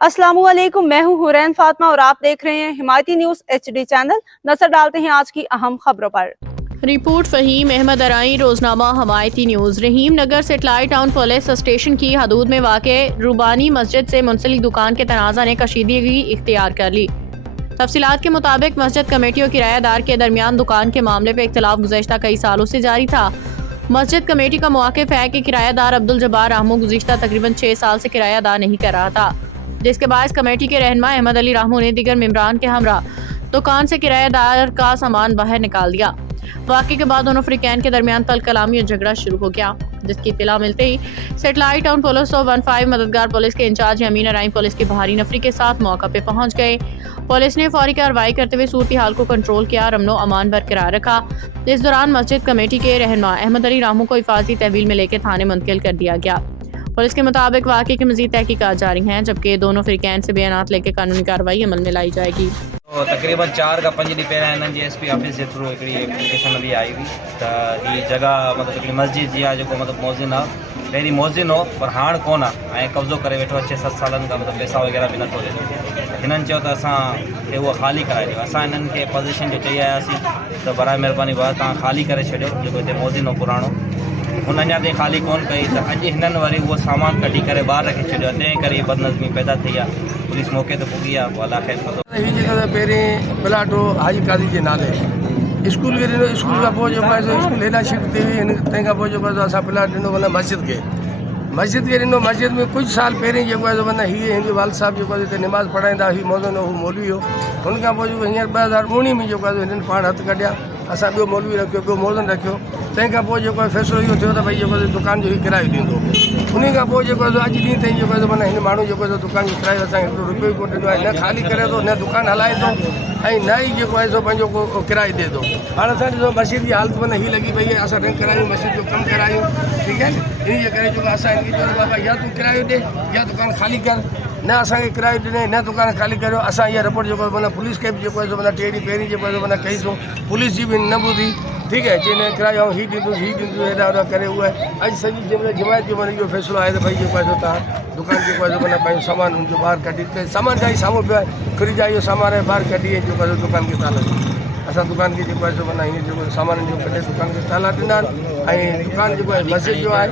अस्सलामुअलैकुम, मैं हूं हुरैन फातिमा और आप देख रहे हैं हिमायती न्यूज HD चैनल। नजर डालते हैं आज की अहम खबरों पर। रिपोर्ट फहीम अहमद अराई, रोजनामा हिमायती न्यूज। रहीम नगर सेटेलाइट टाउन पुलिस स्टेशन की हदूद में वाक़े रूबानी मस्जिद से मुंसलिक दुकान के तनाज़ा ने कशीदगी इख्तियार कर ली। तफसीलात के मुताबिक मस्जिद कमेटी और किरायादार के दरमियान दुकान के मामले पर इख्तिलाफ गुज़श्ता कई सालों से जारी था। मस्जिद कमेटी का मौक़िफ़ है कि किरायादार अब्दुल जब्बार रामू गुज़श्ता तकरीबन 6 साल से किराया अदा नहीं कर रहा था, जिसके बाद कमेटी के रहनुमा अहमद अली रामू ने दीगर मेंबरान के हमरा दुकान से किरायादार का सामान बाहर निकाल दिया। वाक़े के बाद दोनों फ्रीकैन के दरमियान तल कलामी और झगड़ा शुरू हो गया, जिसकी इत्तला मिलते ही सेटेलाइट टाउन पुलिस और 15 मददगार पुलिस के इंचार्ज अमीन अराई पुलिस की भारी नफरी के साथ मौका पे पहुंच गए। पुलिस ने फौरी कार्रवाई करते हुए सूरत हाल को कंट्रोल किया, अमनो अमान बरकरार रखा। इस दौरान मस्जिद कमेटी के रहनुमा अहमद अली रामू को हिफाजती तहवील में लेकर थाने मुंतकिल कर दिया गया। पुलिस के मुताबिक वाक़े की मज़ीद तहकीकात जारी हैं, जबकि दोनों फ्रीकैन से बयानात लेकर कानूनी कार्रवाई अमल में लाई जाएगी। तो तकरीबन 4 का 5 ॾींहं पहिरियां हिननि जी SP ऑफिस जे थ्रू हिकिड़ी एप्लीकेशन बि आई हुई त हीअ जॻह मतिलबु हिकिड़ी मस्जिद जी आहे जेको मतिलबु मौज़िन आहे। पहिरीं मौज़िन हो पर हाणे कोन आहे ऐं कब्ज़ो करे वेठो आहे 6-7 सालनि खां, मतिलबु पैसा वग़ैरह बि नथो ॾिए। हिननि चयो त असांखे उहो ख़ाली कराए ॾियो। असां हिननि खे पोज़ीशन जो चई आयासीं त बराए महिरबानी भाउ तव्हां ख़ाली करे छॾियो, जेको हिते मौज़िन हो पुराणो हुन अञा ताईं ख़ाली कोन कई त अॼु हिननि वरी उहो सामान कढी करे ॿाहिरि रखी छॾियो आहे। तंहिं करे बदनज़मी पैदा थी आहे। पुलिस मौक़े ते पुॼी आहे, पोइ अलाह ख़ैर कंदो। हीअ जेको पहिरीं प्लाट हो हाजी कादी जे नाले स्कूल खे ॾिनो। स्कूल खां पोइ जेको आहे स्कूल हेॾा शिफ्ट थी हुई। तंहिंखां पोइ जेको आहे असां प्लाट ॾिनो माना मस्जिद खे ॾिनो। मस्जिद में कुझु साल पहिरीं जेको आहे माना हीअ हिंदू वाल साहिब जेको आहे हिते निमाज़ पढ़ाईंदा हुई मौज़ून हू मौलवी हो। हुनखां पोइ जेको हींअर 2019 में जेको आहे हिननि पाण हथु कढिया, असां ॿियो मौलवी रखियो, ॿियो मौज़ून रखियो। तंहिंखां पोइ जेको आहे फ़ैसिलो इहो थियो त भई जेको दुकान जो ई किरायो ॾींदो। उन खां पोइ जेको आहे अॼु ॾींहं ताईं जेको आहे माना हिन माण्हू जेको आहे दुकान जो किरायो असांखे हिकिड़ो रुपयो कोन ॾिनो आहे। न ख़ाली करे थो, न दुकान हलाए थो ऐं न ई जेको आहे सो पंहिंजो को किरायो ॾिए थो। हाणे असां ॾिसो मस्जिद जी हालत माना हीअ लॻी पई आहे, असां रंग करायूं, मस्जिद जो कमु करायूं, ठीकु आहे न। इन जे करे जेको असां हिनखे चयो बाबा या तूं किरायो ॾे या दुकान ख़ाली कर। न असांखे किरायो ॾिने, न दुकान ख़ाली करियो। असां इहा रिपोर्ट जेको आहे माना पुलिस खे बि जेको आहे माना 3 ॾींहं पहिरीं जेको आहे माना कईसीं, पुलिस जी बि न ॿुधी, ठीकु आहे। चई किरायो हीअ ॾींदुसि हेॾा होॾा करे उहा अॼु सॼी जंहिंमहिल जमायत जो माना इहो फ़ैसिलो आहे त भई जेको आहे तव्हां दुकान जेको आहे माना पंहिंजो सामान जो ॿाहिरि कढी सामान जा ई साम्हूं पियो आहे, फ्रिज जा इहो सामान आहे ॿाहिरि कढी जेको आहे दुकान खे ताला ॾिनो। असां दुकान खे जेको आहे माना हीअं जेको सामान जो कढे दुकान खे ताला ॾिना ऐं दुकान जेको आहे मस्जिद जो आहे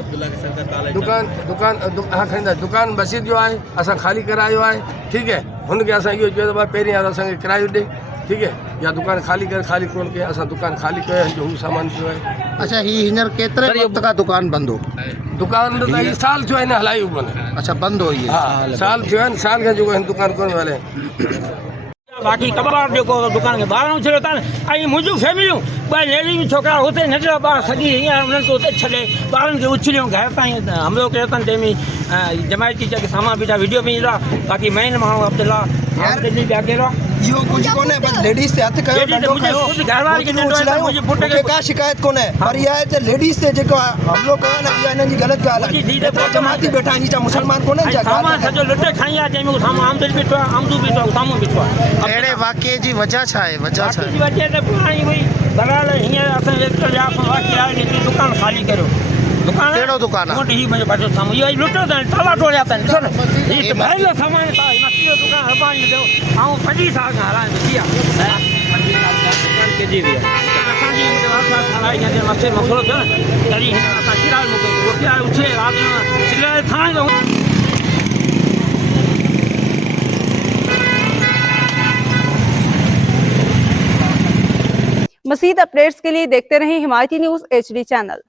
दुकान मस्जिद जो आहे असां ख़ाली करायो आहे, ठीकु आहे। हुनखे असां इहो चयो त भाई पहिरीं यार असांखे किरायो ॾे, ठीकु आहे, या दुकान ख़ाली करे। ख़ाली कोन कयो, असां दुकान ख़ाली कयो जो हू सामान पियो आहे। अच्छा, हींअर केतिरे वक़्त खां दुकान बंदि हो? दुकान त हीअ साल थियो आहे न, हलाई कोन। अच्छा, बंदि हो इहे? हा, साल थियो आहे न। साल खां जेको आहे दुकान कोन हले। बाक़ी कबाब जेको दुकान खे ॿाहिरां छॾियो था ऐं मुंहिंजूं फैमिलियूं 2 लेडीज़ छोकिरा हुते नंढड़ा ॿार सॼी हीअं उन्हनि खे हुते छॾे ॿारनि खे उछलियूं घर ताईं हमलो कयो अथनि। तंहिंमें जमायती जेके सामान बीठा वीडियो बि ईंदा। बाक़ी मेन माण्हू अब्दुल्ला दिल्ली ॿिया कहिड़ा इहो कुझु कोन्हे, बस लेडीज़ ते हथु कयो, का शिकायत कोन्हे। पर इहा आहे त लेडीज़ ते जेको हमिलो कयो न, इहा हिननि जी ग़लति ॻाल्हि आहे। जमाती वेठा आहिनि छा मुस्लमान कोन्हनि छा? सामान सॼो लुटे खणी आहे, जंहिंमें साम्हूं आमदिल बीठो आहे, आमदू बीठो आहे, साम्हूं बीठो आहे। अहिड़े वाक़े जी वजह छा आहे? वजह त पुराणी हुई बराल हींअर असां दुकान ख़ाली करियो। दुकान कहिड़ो दुकान आहे? हीअ मुंहिंजो पाछो साम्हूं इहो लुटियो अथनि, ताला टोड़िया अथनि। ॾिसो न, हीअ ॿाहिरि सामान मस्जिद जो दुकान हरबानी ॾियो। ऐं 25 साल खां हलाइण थी आहे, 25 साल दुकान कहिड़ी बि आहे। असांजी हलाइ मथे मसइलो थियो न, तॾहिं असां किरायो मोकिलियो। किरायो उछले राति चिल्लाए थाणे मज़ीद अपडेट्स के लिए देखते रहें हिमायती न्यूज HD चैनल।